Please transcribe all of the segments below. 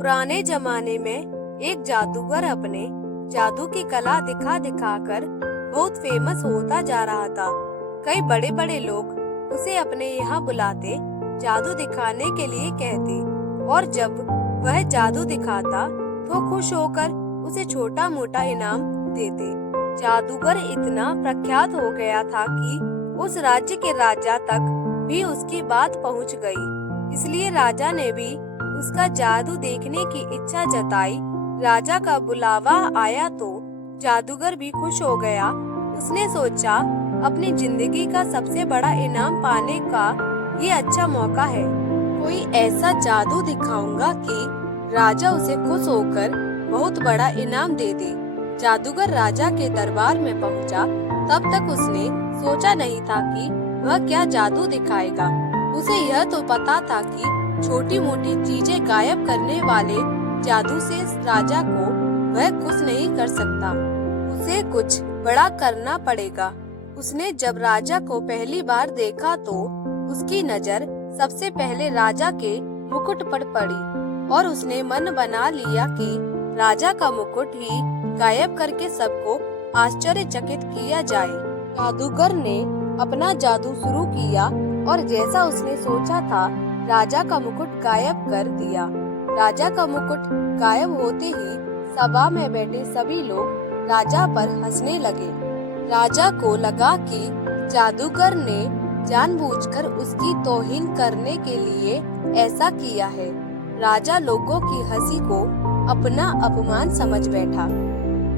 पुराने जमाने में एक जादूगर अपने जादू की कला दिखा दिखा कर बहुत फेमस होता जा रहा था। कई बड़े बड़े लोग उसे अपने यहाँ बुलाते, जादू दिखाने के लिए कहते, और जब वह जादू दिखाता तो खुश होकर उसे छोटा मोटा इनाम देते। जादूगर इतना प्रख्यात हो गया था कि उस राज्य के राजा तक भी उसकी बात पहुंच गई। इसलिए राजा ने भी उसका जादू देखने की इच्छा जताई। राजा का बुलावा आया तो जादूगर भी खुश हो गया। उसने सोचा, अपनी जिंदगी का सबसे बड़ा इनाम पाने का ये अच्छा मौका है। कोई ऐसा जादू दिखाऊंगा कि राजा उसे खुश होकर बहुत बड़ा इनाम दे दे। जादूगर राजा के दरबार में पहुंचा। तब तक उसने सोचा नहीं था कि वह क्या जादू दिखाएगा। उसे यह तो पता था कि छोटी मोटी चीजें गायब करने वाले जादू से राजा को वह खुश नहीं कर सकता। उसे कुछ बड़ा करना पड़ेगा। उसने जब राजा को पहली बार देखा तो उसकी नजर सबसे पहले राजा के मुकुट पर पड़ी और उसने मन बना लिया कि राजा का मुकुट ही गायब करके सबको आश्चर्यचकित किया जाए। जादूगर ने अपना जादू शुरू किया और जैसा उसने सोचा था, राजा का मुकुट गायब कर दिया। राजा का मुकुट गायब होते ही सभा में बैठे सभी लोग राजा पर हंसने लगे। राजा को लगा कि जादूगर ने जानबूझकर उसकी तौहीन करने के लिए ऐसा किया है। राजा लोगों की हंसी को अपना अपमान समझ बैठा।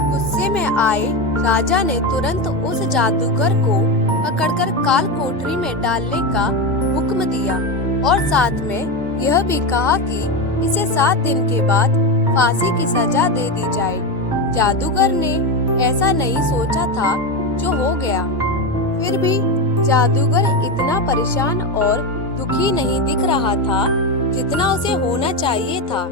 गुस्से में आए राजा ने तुरंत उस जादूगर को पकड़कर काल कोठरी में डालने का हुक्म दिया और साथ में यह भी कहा कि इसे 7 दिन के बाद फांसी की सजा दे दी जाए। जादूगर ने ऐसा नहीं सोचा था जो हो गया। फिर भी जादूगर इतना परेशान और दुखी नहीं दिख रहा था जितना उसे होना चाहिए था।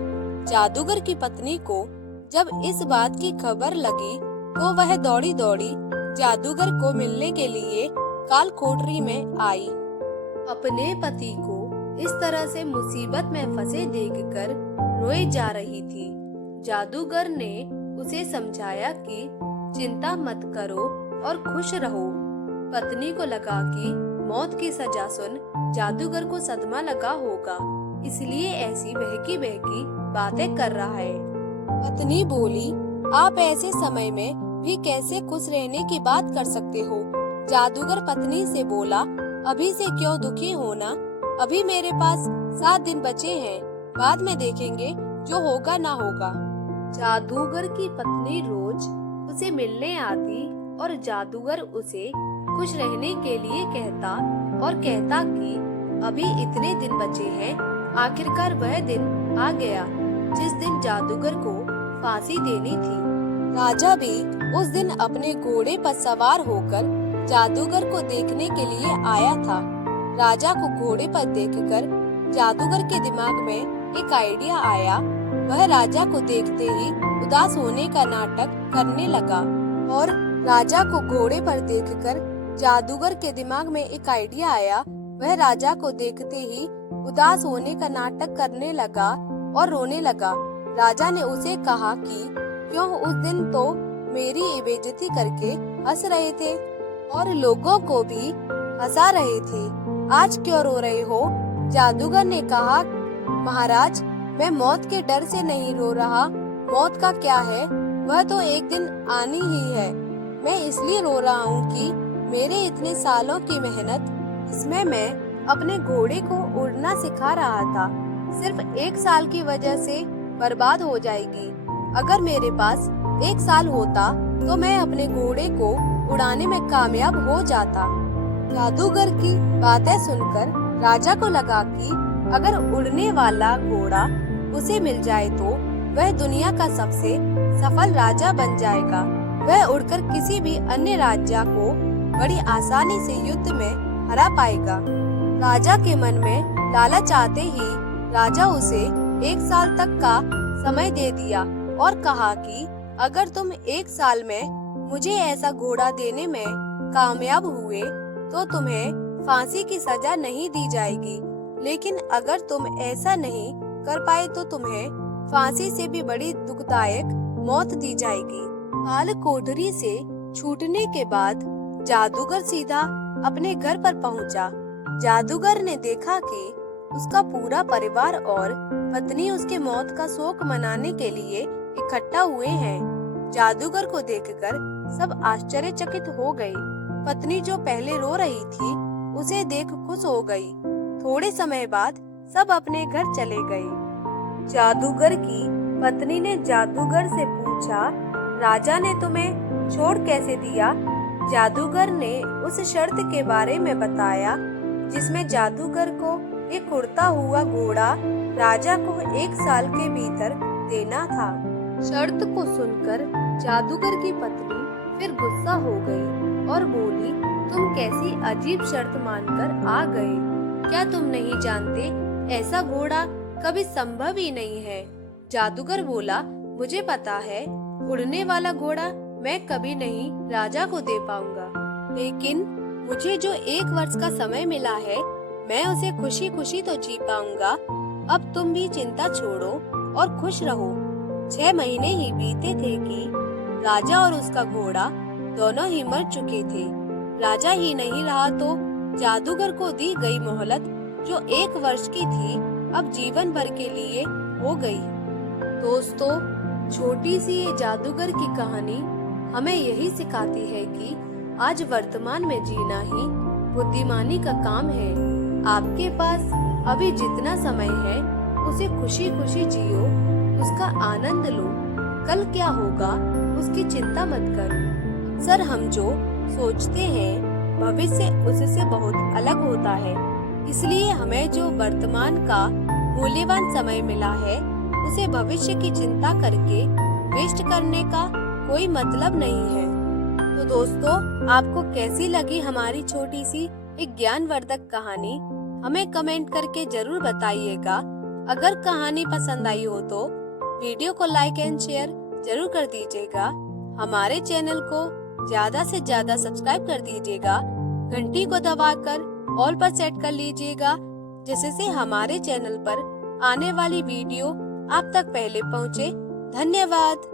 जादूगर की पत्नी को जब इस बात की खबर लगी तो वह दौड़ी दौड़ी जादूगर को मिलने के लिए काल कोठरी में आई। अपने पति को इस तरह से मुसीबत में फंसे देखकर रोए जा रही थी। जादूगर ने उसे समझाया कि चिंता मत करो और खुश रहो। पत्नी को लगा कि मौत की सजा सुन जादूगर को सदमा लगा होगा, इसलिए ऐसी बहकी बहकी बातें कर रहा है। पत्नी बोली, आप ऐसे समय में भी कैसे खुश रहने की बात कर सकते हो? जादूगर पत्नी से बोला, अभी से क्यों दुखी होना, अभी मेरे पास 7 दिन बचे हैं, बाद में देखेंगे जो होगा ना होगा। जादूगर की पत्नी रोज उसे मिलने आती और जादूगर उसे खुश रहने के लिए कहता और कहता कि अभी इतने दिन बचे हैं। आखिरकार वह दिन आ गया जिस दिन जादूगर को फांसी देनी थी। राजा भी उस दिन अपने घोड़े पर सवार होकर जादूगर को देखने के लिए आया था। राजा को घोड़े पर देखकर जादूगर के दिमाग में एक आइडिया आया। वह राजा को देखते ही उदास होने का नाटक करने लगा और राजा को घोड़े पर देखकर जादूगर के दिमाग में एक आइडिया आया। वह राजा को देखते ही उदास होने का नाटक करने लगा और रोने लगा। राजा ने उसे कहा कि क्यों उस दिन तो मेरी बेइज्जती करके हंस रहे थे और लोगों को भी हंसा रहे थे, आज क्यों रो रहे हो? जादूगर ने कहा, महाराज, मैं मौत के डर से नहीं रो रहा। मौत का क्या है, वह तो एक दिन आनी ही है। मैं इसलिए रो रहा हूँ कि मेरे इतने सालों की मेहनत, इसमें मैं अपने घोड़े को उड़ना सिखा रहा था, सिर्फ 1 साल की वजह से बर्बाद हो जाएगी। अगर मेरे पास 1 साल होता तो मैं अपने घोड़े को उड़ाने में कामयाब हो जाता। जादूगर की बातें सुनकर राजा को लगा कि अगर उड़ने वाला घोड़ा उसे मिल जाए तो वह दुनिया का सबसे सफल राजा बन जाएगा। वह उड़कर किसी भी अन्य राजा को बड़ी आसानी से युद्ध में हरा पाएगा। राजा के मन में लालच आते ही राजा उसे 1 साल तक का समय दे दिया और कहा कि अगर तुम 1 साल में मुझे ऐसा घोड़ा देने में कामयाब हुए तो तुम्हें फांसी की सजा नहीं दी जाएगी, लेकिन अगर तुम ऐसा नहीं कर पाए तो तुम्हें फांसी से भी बड़ी दुखदायक मौत दी जाएगी। काल कोठरी से छूटने के बाद जादूगर सीधा अपने घर पर पहुंचा। जादूगर ने देखा कि उसका पूरा परिवार और पत्नी उसके मौत का शोक मनाने के लिए इकट्ठा हुए हैं। जादूगर को देखकर सब आश्चर्यचकित हो गई। पत्नी जो पहले रो रही थी उसे देख खुश हो गई। थोड़े समय बाद सब अपने घर चले गए। जादूगर की पत्नी ने जादूगर से पूछा, राजा ने तुम्हें छोड़ कैसे दिया? जादूगर ने उस शर्त के बारे में बताया जिसमें जादूगर को एक उड़ता हुआ घोड़ा राजा को 1 साल के भीतर देना था। शर्त को सुनकर जादूगर की पत्नी फिर गुस्सा हो गई और बोली, तुम कैसी अजीब शर्त मानकर आ गए? क्या तुम नहीं जानते ऐसा घोड़ा कभी संभव ही नहीं है। जादूगर बोला, मुझे पता है उड़ने वाला घोड़ा मैं कभी नहीं राजा को दे पाऊंगा, लेकिन मुझे जो 1 वर्ष का समय मिला है मैं उसे खुशी खुशी तो जी पाऊंगा। अब तुम भी चिंता छोड़ो और खुश रहो। 6 महीने ही बीते थे कि राजा और उसका घोड़ा दोनों ही मर चुके थे। राजा ही नहीं रहा तो जादूगर को दी गई मोहलत जो 1 वर्ष की थी अब जीवन भर के लिए हो गई। दोस्तों, छोटी सी ये जादूगर की कहानी हमें यही सिखाती है कि आज वर्तमान में जीना ही बुद्धिमानी का काम है। आपके पास अभी जितना समय है उसे खुशी खुशी जियो, उसका आनंद लो। कल क्या होगा उसकी चिंता मत करो। अक्सर हम जो सोचते हैं भविष्य उससे बहुत अलग होता है, इसलिए हमें जो वर्तमान का मूल्यवान समय मिला है उसे भविष्य की चिंता करके वेस्ट करने का कोई मतलब नहीं है। तो दोस्तों, आपको कैसी लगी हमारी छोटी सी एक ज्ञानवर्धक कहानी? हमें कमेंट करके जरूर बताइएगा। अगर कहानी पसंद आई हो तो वीडियो को लाइक एंड शेयर जरूर कर दीजिएगा। हमारे चैनल को ज्यादा से ज्यादा सब्सक्राइब कर दीजिएगा। घंटी को दबाकर ऑल पर सेट कर लीजिएगा, जिससे हमारे चैनल पर आने वाली वीडियो आप तक पहले पहुंचे। धन्यवाद।